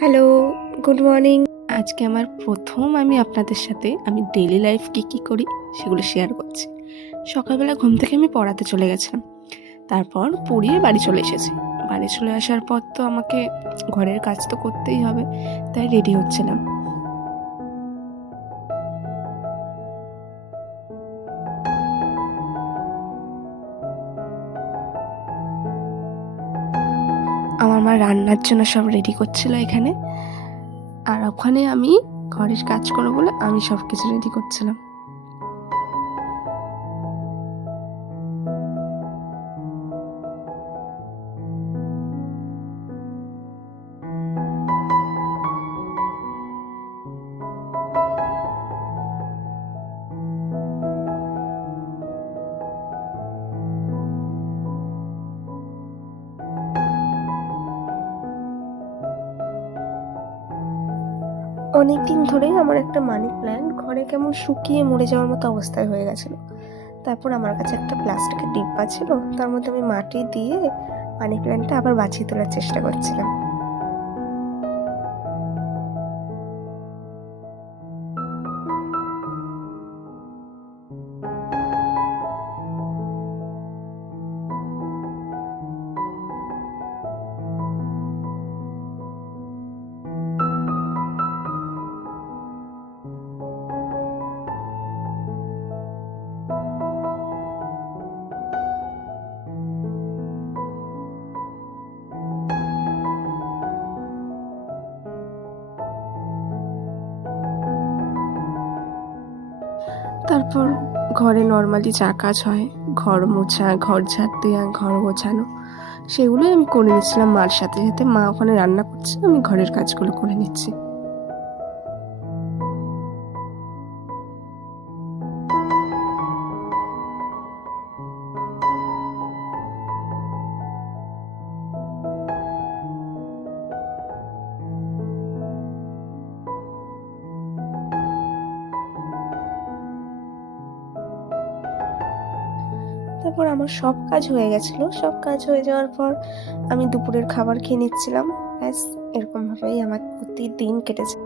Hello, good morning. আজকে আমার প্রথম আমি আপনাদের সাথে আমি ডেইলি লাইফ কী করি সেগুলো শেয়ার করছি। সকালবেলা ঘুম থেকে আমি পড়াতে চলে গেছিলাম। তারপর পড়িয়ে বাড়ি চলে এসেছি। বাড়ি চলে আসার পর তো আমাকে ঘরের কাজ তো করতেই হবে, তাই রেডি হচ্ছিলাম। আমার মা রান্নার জন্য সব রেডি করছিল এখানে, আর ওখানে আমি ঘরের কাজ করবো বলে আমি সব কিছু রেডি করছিলাম। অনেকদিন ধরেই আমার একটা মানি প্ল্যান্ট ঘরে কেমন শুকিয়ে মরে যাওয়ার মতো অবস্থায় হয়ে গেছিলো। তারপর আমার কাছে একটা প্লাস্টিকের ডিব্বা ছিল, তার মধ্যে আমি মাটি দিয়ে মানি প্ল্যান্টটা আবার বাঁচিয়ে তোলার চেষ্টা করছিলাম। তারপর ঘরে নর্মালি যা কাজ হয়, ঘর মোছা, ঘর ঝাড় দেওয়া, ঘর গোছানো, সেগুলোই আমি করে নিচ্ছিলাম মার সাথে সাথে। মা ওখানে রান্না করছে, আমি ঘরের কাজগুলো করে নিচ্ছি। তারপর আমার সব কাজ হয়ে গেছিলো। সব কাজ হয়ে যাওয়ার পর আমি দুপুরের খাবার খেয়ে নিচ্ছিলাম। ব্যাস, এরকমভাবেই আমার প্রতিদিন কেটেছে।